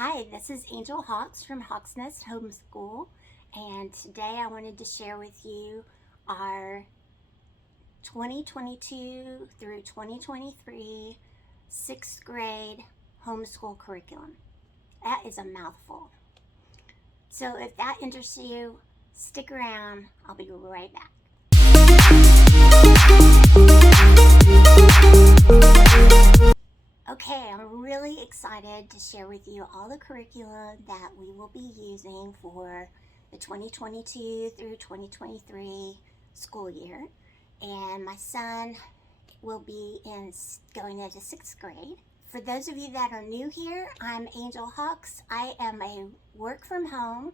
Hi, this is Angel Hawks from Hawks Nest Homeschool, and today I wanted to share with you our 2022 through 2023 sixth grade homeschool curriculum. That is a mouthful. So if that interests you, stick around. I'll be right back. Okay, I'm really excited to share with you all the curriculum that we will be using for the 2022 through 2023 school year. And my son will be going into sixth grade. For those of you that are new here, I'm Angel Hawks. I am a work from home,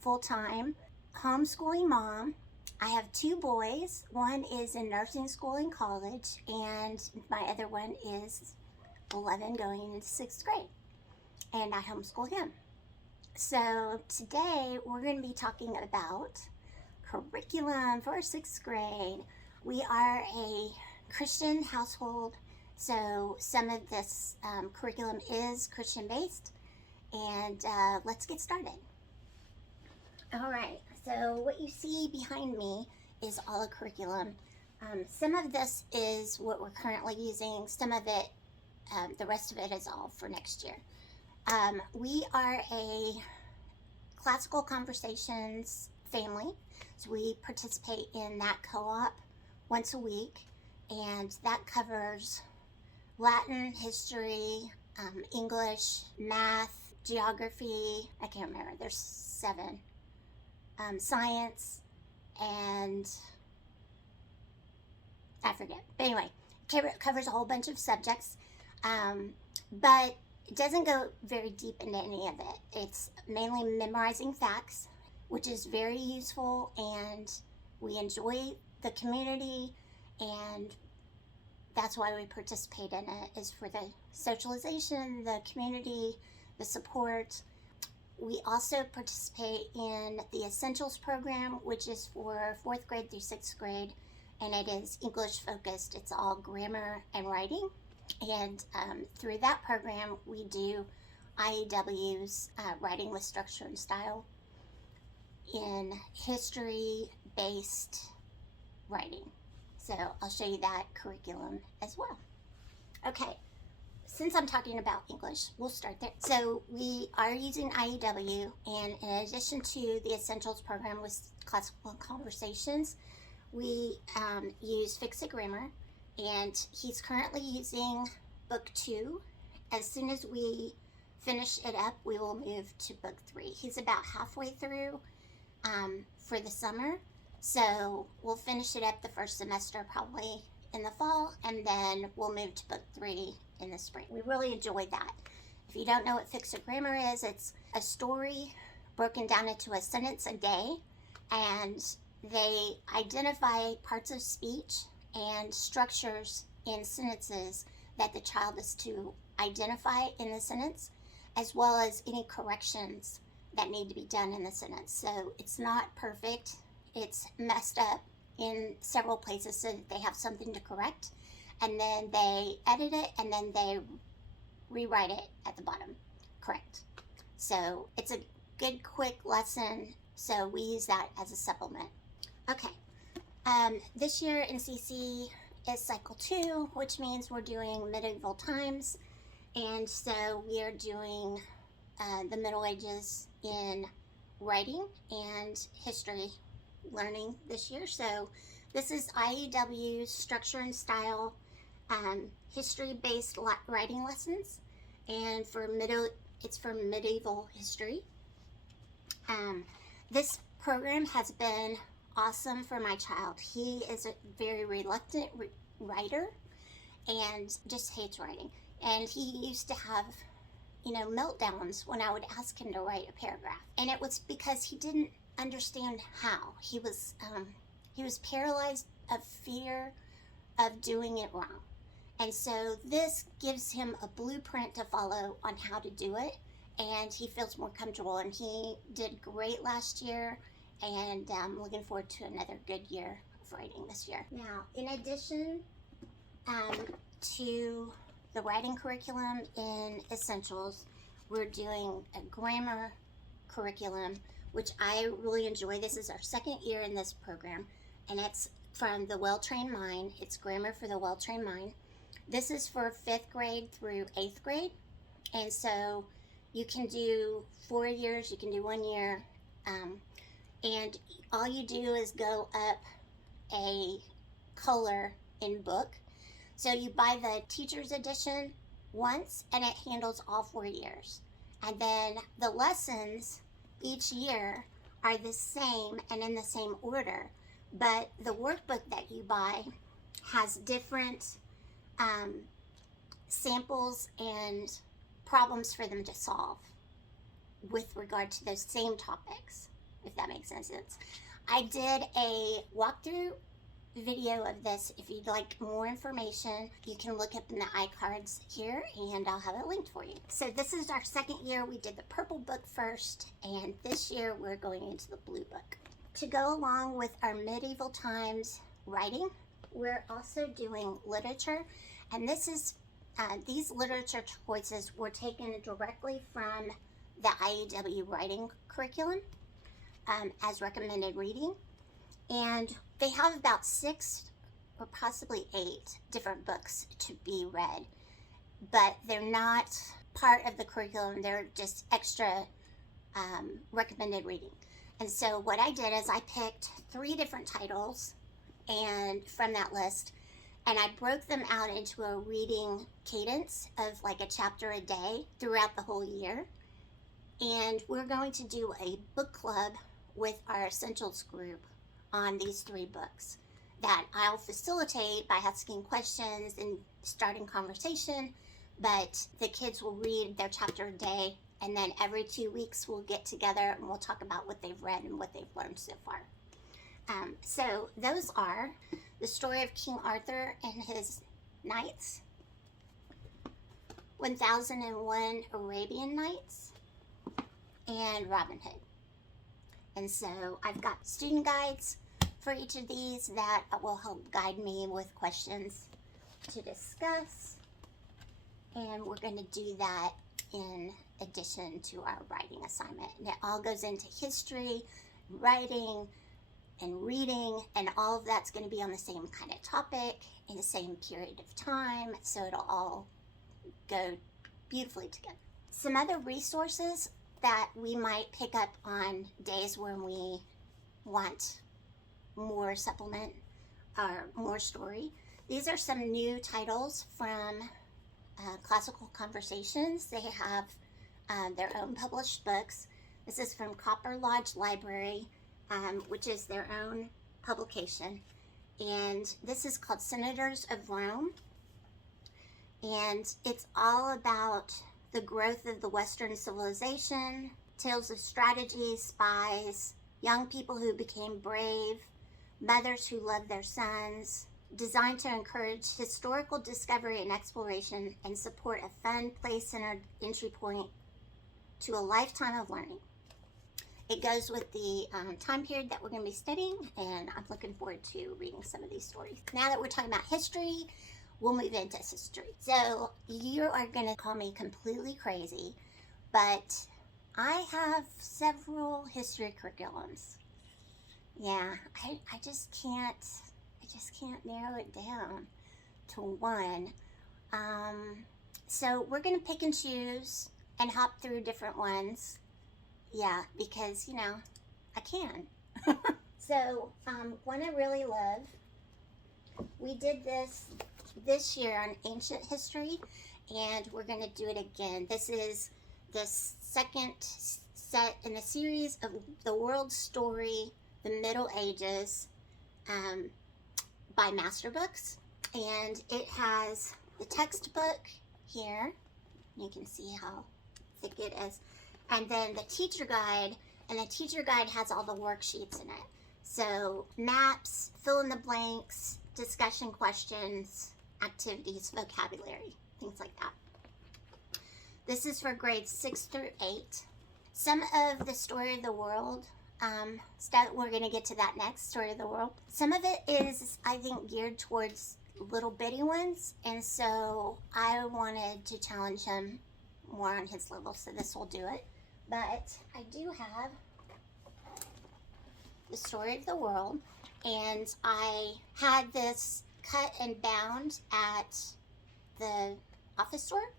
full-time, homeschooling mom. I have two boys. One is in nursing school and college, and my other one is 11 going into sixth grade, and I homeschool him. So today we're going to be talking about curriculum for sixth grade. We are a Christian household, so some of this curriculum is Christian based, and let's get started. All right, so what you see behind me is all the curriculum. Some of this is what we're currently using, some of it the rest of it is all for next year. We are a classical conversations family, so we participate in that co-op once a week, and that covers Latin, history, English, math, geography, I can't remember, there's 7, science, and I forget. But anyway, it covers a whole bunch of subjects. But it doesn't go very deep into any of it. It's mainly memorizing facts, which is very useful, and we enjoy the community, and that's why we participate in it, is for the socialization, the community, the support. We also participate in the Essentials program, which is for 4th grade through 6th grade, and it is English focused. It's all grammar and writing. And through that program, we do IEW's writing with structure and style in history-based writing. So I'll show you that curriculum as well. Okay, since I'm talking about English, we'll start there. So we are using IEW, and in addition to the Essentials program with classical conversations, we use Fix It Grammar. And he's currently using book 2. As soon as we finish it up, we will move to book 3. He's about halfway through for the summer, so we'll finish it up the first semester probably in the fall, and then we'll move to book 3 in the spring. We really enjoy that. If you don't know what Fix It Grammar is, it's a story broken down into a sentence a day, and they identify parts of speech and structures in sentences that the child is to identify in the sentence, as well as any corrections that need to be done in the sentence. So it's not perfect. It's messed up in several places so that they have something to correct, and then they edit it, and then they rewrite it at the bottom, correct. So it's a good, quick lesson, so we use that as a supplement. Okay. This year in CC is cycle 2, which means we're doing medieval times, and so we are doing the Middle Ages in writing and history learning this year. So this is IEW's structure and style history-based writing lessons, and it's for medieval history. This program has been awesome for my child. He is a very reluctant writer and just hates writing. And he used to have, meltdowns when I would ask him to write a paragraph. And it was because he didn't understand how. He was paralyzed of fear of doing it wrong. And so this gives him a blueprint to follow on how to do it, and he feels more comfortable. And he did great last year, and I'm looking forward to another good year of writing this year. Now, in addition to the writing curriculum in Essentials, we're doing a grammar curriculum, which I really enjoy. This is our second year in this program, and it's from the Well-Trained Mind. It's Grammar for the Well-Trained Mind. This is for 5th grade through 8th grade, and so you can do 4 years, you can do 1 year, and all you do is go up a color in book. So you buy the teacher's edition once, and it handles all 4 years. And then the lessons each year are the same and in the same order, but the workbook that you buy has different samples and problems for them to solve with regard to those same topics, if that makes any sense. I did a walkthrough video of this. If you'd like more information, you can look up in the iCards here, and I'll have it linked for you. So this is our second year. We did the purple book first, and this year we're going into the blue book. To go along with our medieval times writing, we're also doing literature, and this is these literature choices were taken directly from the IEW writing curriculum as recommended reading. And they have about 6 or possibly 8 different books to be read, but they're not part of the curriculum. They're just extra recommended reading. And so what I did is I picked 3 different titles and from that list, and I broke them out into a reading cadence of like a chapter a day throughout the whole year. And we're going to do a book club with our Essentials group on these 3 books that I'll facilitate by asking questions and starting conversation, but the kids will read their chapter a day, and then every 2 weeks we'll get together and we'll talk about what they've read and what they've learned so far. So those are The Story of King Arthur and His Knights, 1001 Arabian Nights, and Robin Hood. And so I've got student guides for each of these that will help guide me with questions to discuss. And we're going to do that in addition to our writing assignment. And it all goes into history, writing, and reading, and all of that's going to be on the same kind of topic in the same period of time, so it'll all go beautifully together. Some other resources that we might pick up on days when we want more supplement or more story. These are some new titles from Classical Conversations. They have their own published books. This is from Copper Lodge Library, which is their own publication. And this is called Senators of Rome. And it's all about the growth of the Western civilization, tales of strategy, spies, young people who became brave, mothers who loved their sons, designed to encourage historical discovery and exploration and support a fun, play-centered entry point to a lifetime of learning. It goes with the time period that we're going to be studying, and I'm looking forward to reading some of these stories. Now that we're talking about history, we'll move into history. So you are going to call me completely crazy, but I have several history curriculums. Yeah, I just can't narrow it down to one. So we're going to pick and choose and hop through different ones. Yeah, because, you know, I can. So, one I really love, we did this year on ancient history, and we're going to do it again. This is the second set in a series of the world story, the Middle Ages, by Master Books. And it has the textbook here. You can see how thick it is. And then the teacher guide, and the teacher guide has all the worksheets in it. So maps, fill in the blanks, discussion questions, activities, vocabulary, things like that. This is for grades 6 through 8. Some of the story of the world stuff, we're going to get to that next, story of the world. Some of it is, I think, geared towards little bitty ones, and so I wanted to challenge them more on his level, so this will do it. But I do have the story of the world, and I had this cut and bound at the office store.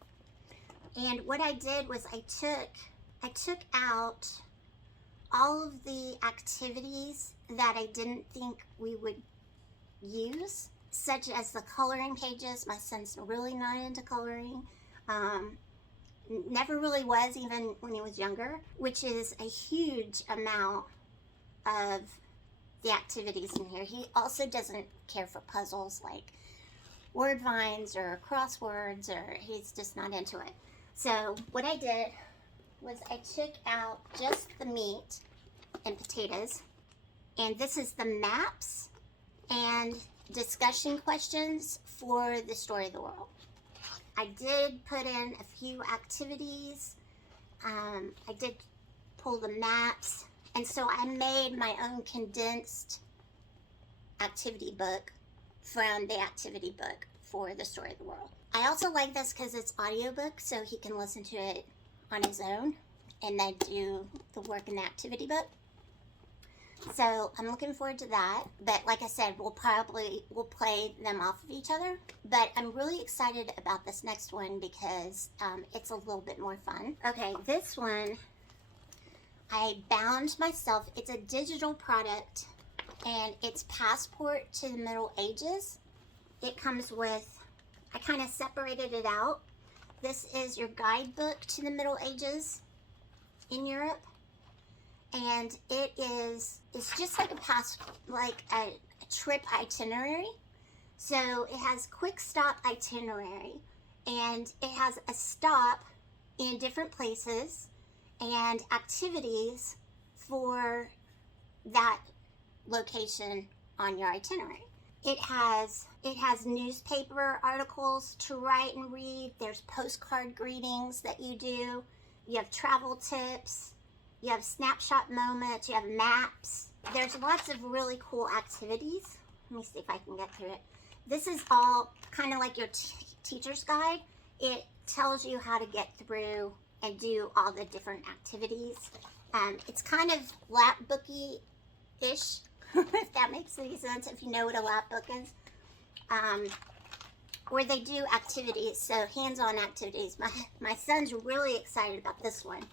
And what I did was I took out all of the activities that I didn't think we would use, such as the coloring pages. My son's really not into coloring. Never really was, even when he was younger, which is a huge amount of the activities in here. He also doesn't care for puzzles like word vines or crosswords, or he's just not into it. So what I did was I took out just the meat and potatoes, and this is the maps and discussion questions for the story of the world. I did put in a few activities. I did pull the maps, and so I made my own condensed activity book from the activity book for the story of the world. I also like this because it's audiobook, so he can listen to it on his own and then do the work in the activity book. So I'm looking forward to that. But like I said, we'll play them off of each other. But I'm really excited about this next one because it's a little bit more fun. Okay, this one I bound myself. It's a digital product, and it's Passport to the Middle Ages. It comes with, I kind of separated it out. This is your guidebook to the Middle Ages in Europe. And it's just like a trip itinerary. So it has quick stop itinerary, and it has a stop in different places and activities for that location on your itinerary. It has newspaper articles to write and read. There's postcard greetings that you do. You have travel tips. You have snapshot moments. You have maps. There's lots of really cool activities. Let me see if I can get through it. This is all kind of like your teacher's guide. It tells you how to get through and do all the different activities. It's kind of lap booky-ish, if that makes any sense, if you know what a lap book is. Where they do activities, so hands-on activities. My son's really excited about this one.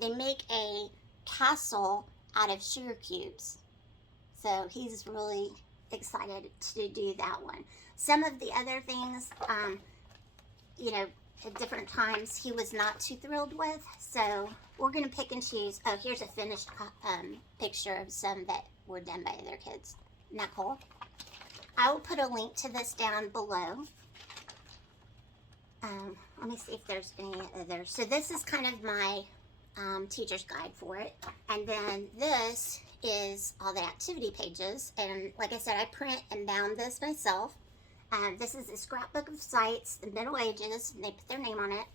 They make a castle out of sugar cubes. So he's really excited to do that one. Some of the other things, at different times he was not too thrilled with. So we're going to pick and choose. Oh, here's a finished picture of some that were done by other kids. Isn't that cool? I will put a link to this down below. Let me see if there's any others. So this is kind of my teacher's guide for it. And then this is all the activity pages. And like I said, I print and bound this myself. This is a scrapbook of sites, the Middle Ages, and they put their name on it.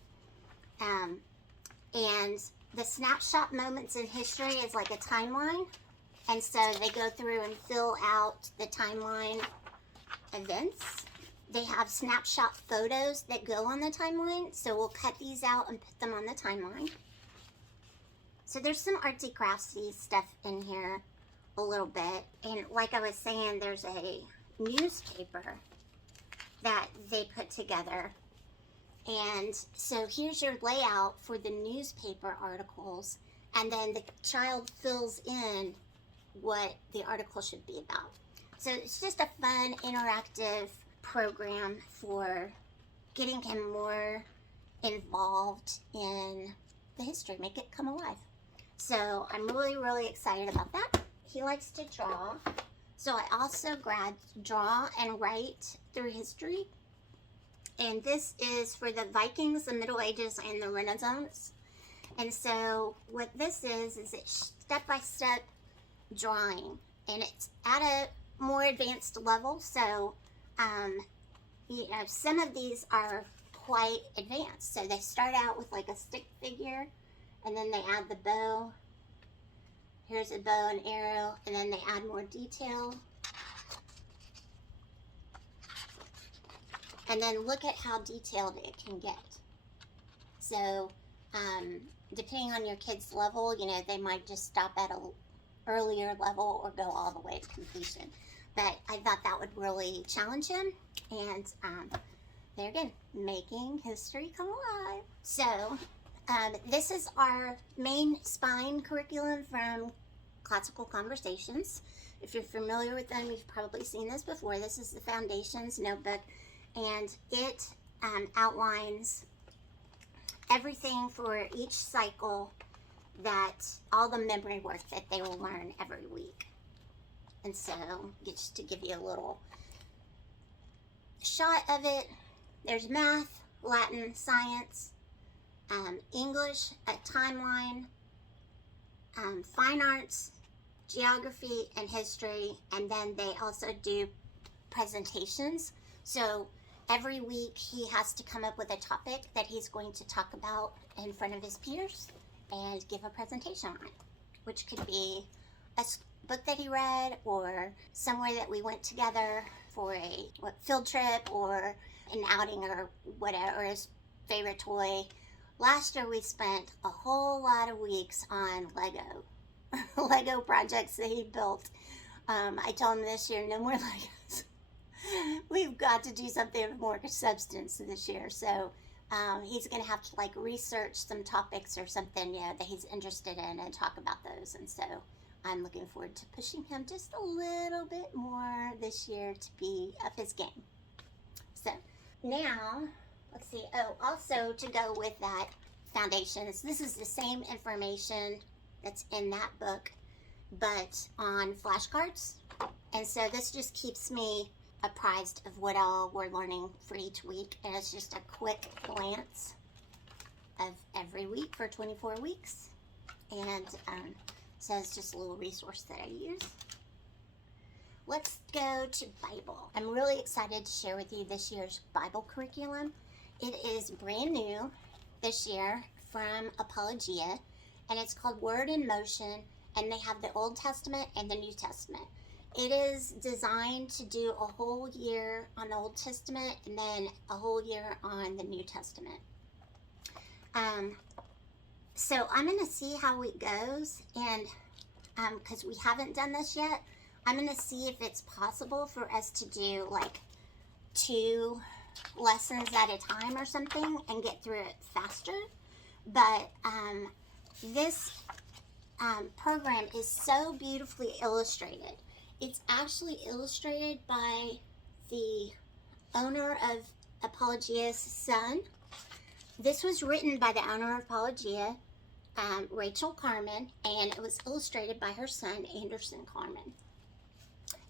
And the snapshot moments in history is like a timeline. And so they go through and fill out the timeline events. They have snapshot photos that go on the timeline. So we'll cut these out and put them on the timeline. So there's some artsy craftsy stuff in here a little bit. And like I was saying, there's a newspaper that they put together. And so here's your layout for the newspaper articles. And then the child fills in what the article should be about. So it's just a fun, interactive program for getting him more involved in the history, make it come alive. So I'm really, really excited about that. He likes to draw. So I also grabbed Draw and Write Through History. And this is for the Vikings, the Middle Ages, and the Renaissance. And so what this is it's step-by-step drawing. And it's at a more advanced level. So, some of these are quite advanced. So they start out with like a stick figure, and then they add the bow. Here's a bow and arrow, and then they add more detail. And then look at how detailed it can get. So depending on your kid's level, they might just stop at a earlier level or go all the way to completion. But I thought that would really challenge him, and there again, making history come alive. So this is our main spine curriculum from Classical Conversations. If you're familiar with them, you've probably seen this before. This is the Foundations notebook, and it outlines everything for each cycle, that all the memory work that they will learn every week. And so, just to give you a little shot of it, there's math, Latin, science, English, a timeline, fine arts, geography, and history, and then they also do presentations. So every week he has to come up with a topic that he's going to talk about in front of his peers and give a presentation on, which could be a book that he read, or somewhere that we went together for a field trip, or an outing, or whatever, or his favorite toy. Last year we spent a whole lot of weeks on Lego projects that he built. I told him this year, no more Legos. We've got to do something of more substance this year. So he's going to have to research some topics or something, that he's interested in, and talk about those. And so I'm looking forward to pushing him just a little bit more this year to be up his game. So now, let's see. Oh, also to go with that Foundations, this is the same information that's in that book, but on flashcards. And so this just keeps me apprised of what all we're learning for each week, and it's just a quick glance of every week for 24 weeks, and so it's just a little resource that I use. Let's go to Bible. I'm really excited to share with you this year's Bible curriculum. It is brand new this year from Apologia, and it's called Word in Motion, and they have the Old Testament and the New Testament. It is designed to do a whole year on the Old Testament and then a whole year on the New Testament. So I'm going to see how it goes, and because we haven't done this yet, I'm going to see if it's possible for us to do 2 lessons at a time or something and get through it faster. But this program is so beautifully illustrated. It's actually illustrated by the owner of Apologia's son. This was written by the owner of Apologia, Rachel Carmen, and it was illustrated by her son, Anderson Carmen.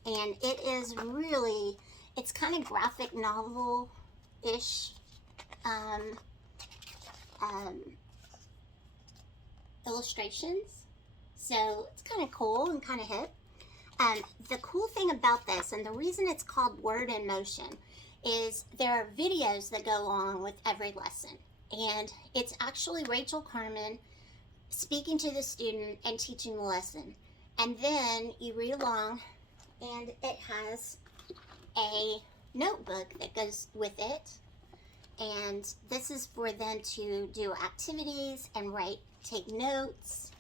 And it is really, it's kind of graphic novel-ish illustrations. So it's kind of cool and kind of hip. The cool thing about this, and the reason it's called Word in Motion, is there are videos that go along with every lesson. And it's actually Rachel Carmen speaking to the student and teaching the lesson. And then you read along, and it has a notebook that goes with it. And this is for them to do activities and take notes,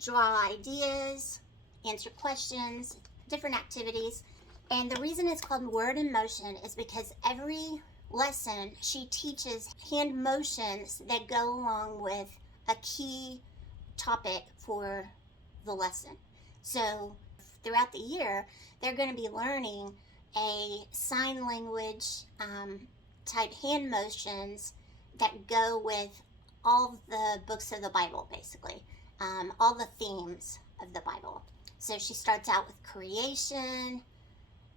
draw ideas, answer questions, different activities. And the reason it's called Word in Motion is because every lesson she teaches hand motions that go along with a key topic for the lesson. So throughout the year, they're going to be learning a sign language type hand motions that go with all the books of the Bible, basically, all the themes of the Bible. So she starts out with creation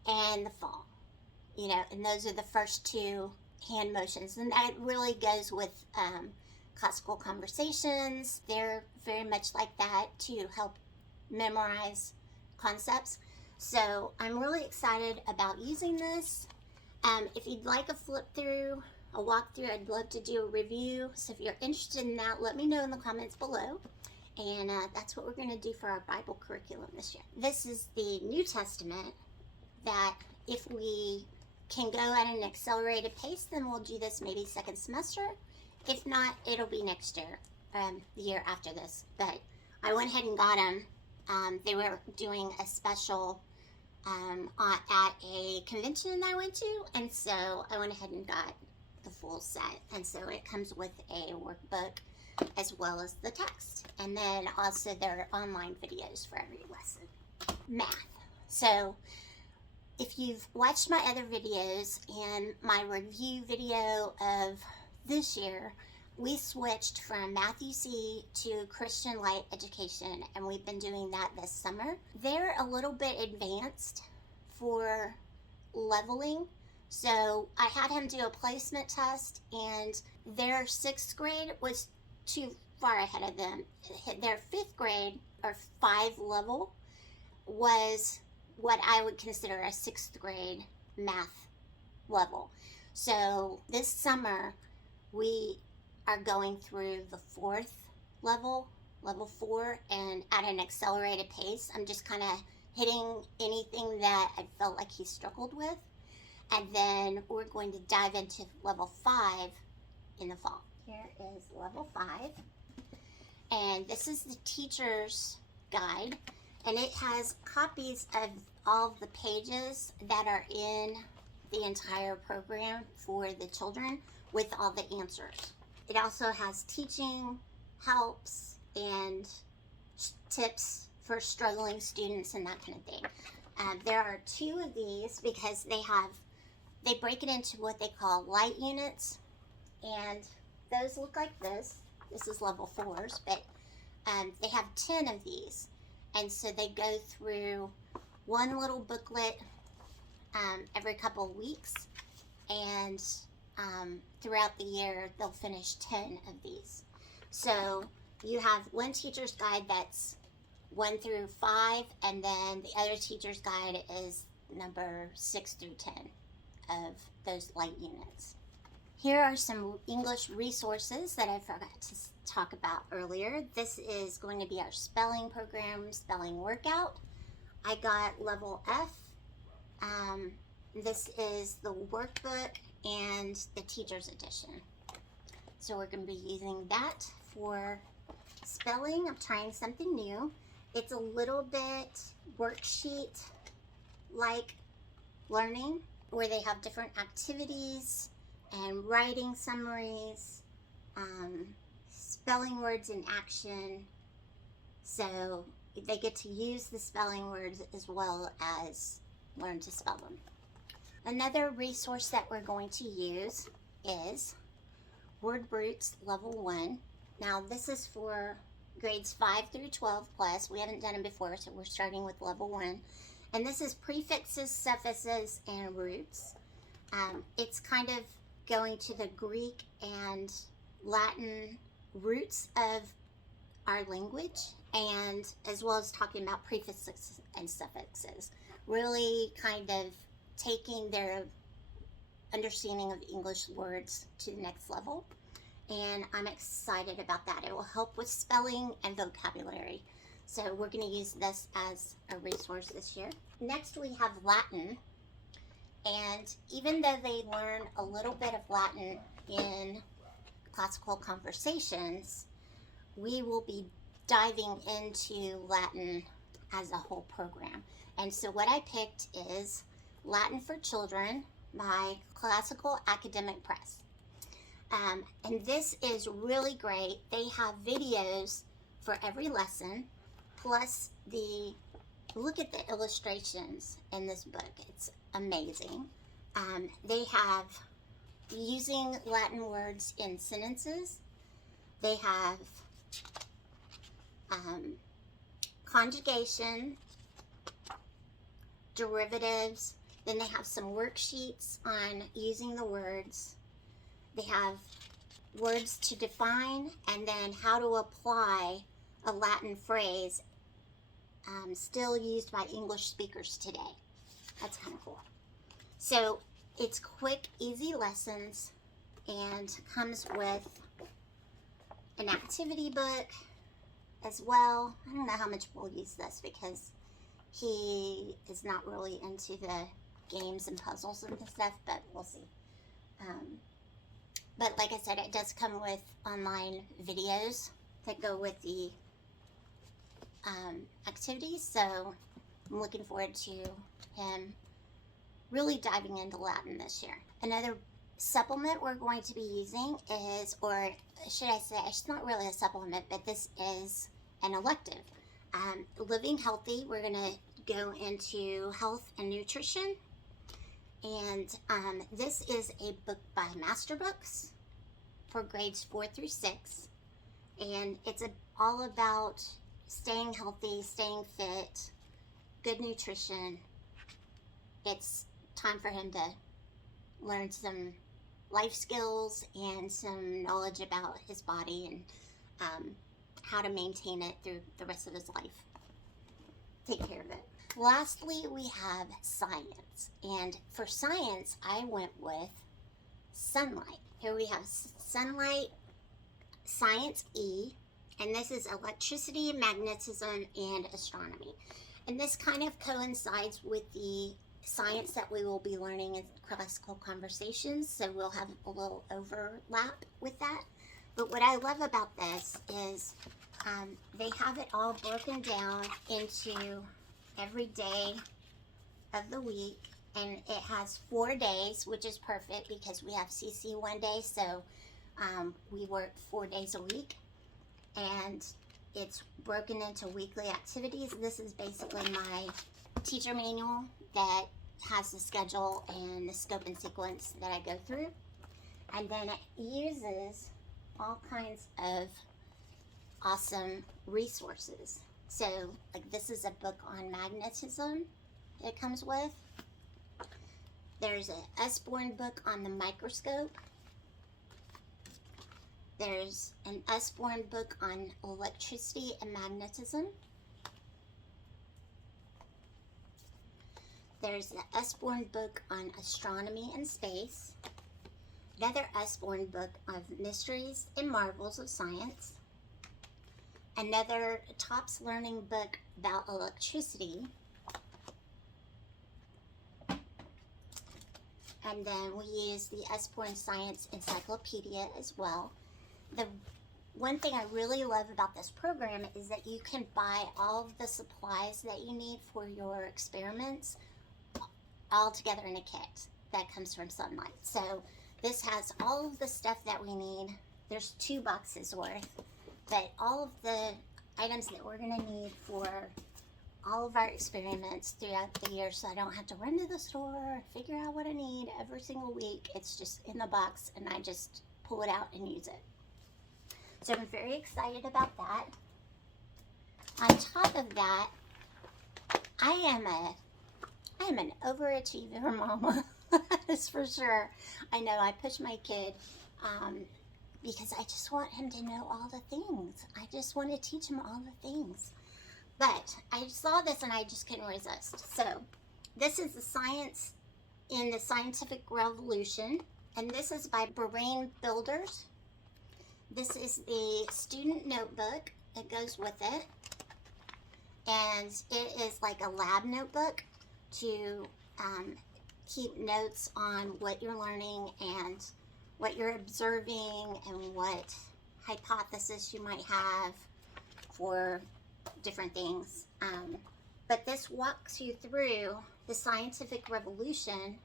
and the fall, and those are the first 2 hand motions. And that really goes with Classical Conversations. They're very much like that to help memorize concepts. So I'm really excited about using this. If you'd like a flip through, a walkthrough, I'd love to do a review. So if you're interested in that, let me know in the comments below. And that's what we're going to do for our Bible curriculum this year. This is the New Testament that if we can go at an accelerated pace, then we'll do this maybe second semester. If not, it'll be next year, the year after this. But I went ahead and got them. They were doing a special at a convention that I went to, and so I went ahead and got the full set. And so it comes with a workbook as well as the text, and then also there are online videos for every lesson. Math. So if you've watched my other videos and my review video of this year, we switched from Math UC to Christian Light Education, and we've been doing that this summer. They're a little bit advanced for leveling, so I had him do a placement test, and their 6th grade was too far ahead of them. Their 5th grade, or 5 level, was what I would consider a 6th grade math level. So this summer, we are going through the 4th level, level 4, and at an accelerated pace. I'm just kind of hitting anything that I felt like he struggled with. And then we're going to dive into level 5 in the fall. Here is level 5. And this is the teacher's guide. And it has copies of all of the pages that are in the entire program for the children with all the answers. It also has teaching helps and tips for struggling students and that kind of thing. There are 2 of these because they break it into what they call light units, and those look like this. This is level 4s, but they have 10 of these, and so they go through one little booklet every couple of weeks, and throughout the year they'll finish 10 of these. So you have one teacher's guide that's 1 through 5, and then the other teacher's guide is number 6 through 10 of those light units. Here are some English resources that I forgot to talk about earlier. This is going to be our spelling program, spelling workout. I got level F. This is the workbook and the teacher's edition. So we're going to be using that for spelling. I'm trying something new. It's a little bit worksheet-like learning where they have different activities and writing summaries, spelling words in action. So they get to use the spelling words as well as learn to spell them. Another resource that we're going to use is Word Brutes Level 1. Now this is for grades 5 through 12 plus. We haven't done it before, so we're starting with level 1. And this is prefixes, suffixes, and roots. It's kind of going to the Greek and Latin roots of our language, and as well as talking about prefixes and suffixes. Really kind of taking their understanding of English words to the next level. And I'm excited about that. It will help with spelling and vocabulary. So we're going to use this as a resource this year. Next we have Latin. And even though they learn a little bit of Latin in classical conversations, we will be diving into Latin as a whole program. And so what I picked is Latin for Children by Classical Academic Press. And this is really great. They have videos for every lesson, plus look at the illustrations in this book. It's amazing. They have using Latin words in sentences. They have conjugation, derivatives. Then they have some worksheets on using the words. They have words to define, and then how to apply a Latin phrase still used by English speakers today. That's kind of cool. So it's quick, easy lessons, and comes with an activity book as well. I don't know how much we'll use this because he is not really into the games and puzzles and stuff, but we'll see. But like I said, it does come with online videos that go with the activities, so I'm looking forward to him really diving into Latin this year. Another supplement we're going to be using is, or should I say, it's not really a supplement, but this is an elective. Living Healthy, we're going to go into health and nutrition, and this is a book by Master Books for grades 4 through 6, and it's all about staying healthy, staying fit, good nutrition. It's time for him to learn some life skills and some knowledge about his body and how to maintain it through the rest of his life. Take care of it. Lastly, we have science. And for science, I went with sunlight. Here we have sunlight, Science E, and this is electricity, magnetism, and astronomy. And this kind of coincides with the science that we will be learning in classical conversations, so we'll have a little overlap with that. But what I love about this is they have it all broken down into every day of the week, and it has 4 days, which is perfect because we have CC one day, so we work 4 days a week, and it's broken into weekly activities. This is basically my teacher manual that has the schedule and the scope and sequence that I go through, and then it uses all kinds of awesome resources. So, like, this is a book on magnetism it comes with. There's an Usborne book on the microscope. There's an Usborne book on electricity and magnetism. There's the Usborne book on astronomy and space. Another Usborne book of mysteries and marvels of science. Another Topps Learning book about electricity. And then we use the Usborne Science Encyclopedia as well. The one thing I really love about this program is that you can buy all of the supplies that you need for your experiments all together in a kit that comes from Sunlight. So this has all of the stuff that we need. There's 2 boxes worth, but all of the items that we're going to need for all of our experiments throughout the year, so I don't have to run to the store, figure out what I need every single week. It's just in the box, and I just pull it out and use it. So I'm very excited about that. On top of that, I am an overachiever mama. That's for sure. I know I push my kid because I just want him to know all the things. I just want to teach him all the things. But I saw this and I just couldn't resist. So this is the Science in the Scientific Revolution, and this is by Brain Builders. This is the student notebook that goes with it, and it is like a lab notebook to keep notes on what you're learning and what you're observing and what hypothesis you might have for different things. But this walks you through the scientific revolution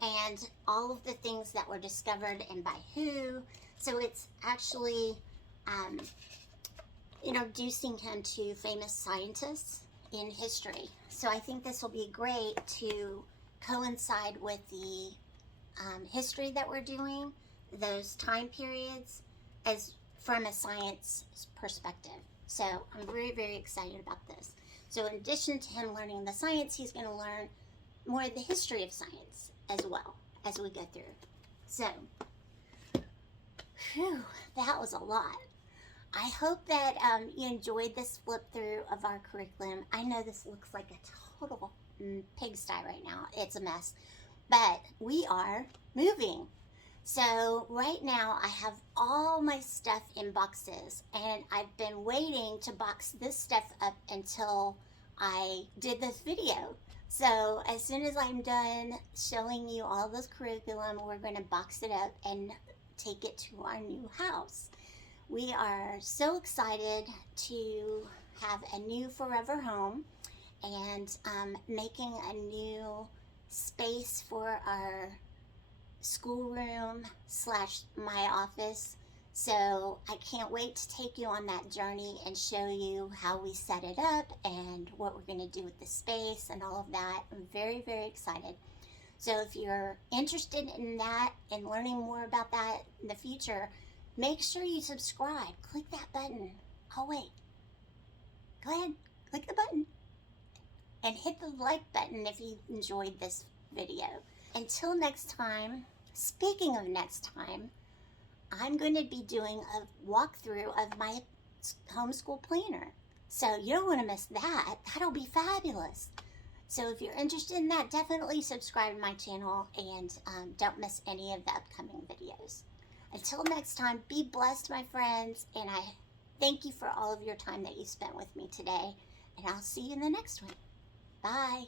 and all of the things that were discovered and by who. So it's actually introducing him to famous scientists in history. So I think this will be great to coincide with the history that we're doing, those time periods, as from a science perspective. So I'm very, very excited about this. So in addition to him learning the science, he's going to learn more of the history of science as well as we go through. So, whew, that was a lot. I hope that you enjoyed this flip through of our curriculum. I know this looks like a total pigsty right now. It's a mess. But we are moving. So right now I have all my stuff in boxes, and I've been waiting to box this stuff up until I did this video. So as soon as I'm done showing you all this curriculum, we're going to box it up and take it to our new house. We are so excited to have a new forever home and making a new space for our schoolroom / my office. So I can't wait to take you on that journey and show you how we set it up and what we're going to do with the space and all of that. I'm very, very excited. So if you're interested in that and learning more about that in the future, make sure you subscribe. Click that button. Oh, wait. Go ahead. Click the button. And hit the like button if you enjoyed this video. Until next time, speaking of next time, I'm going to be doing a walkthrough of my homeschool planner. So you don't want to miss that. That'll be fabulous. So if you're interested in that, definitely subscribe to my channel and don't miss any of the upcoming videos. Until next time, be blessed, my friends, and I thank you for all of your time that you spent with me today, and I'll see you in the next one. Bye.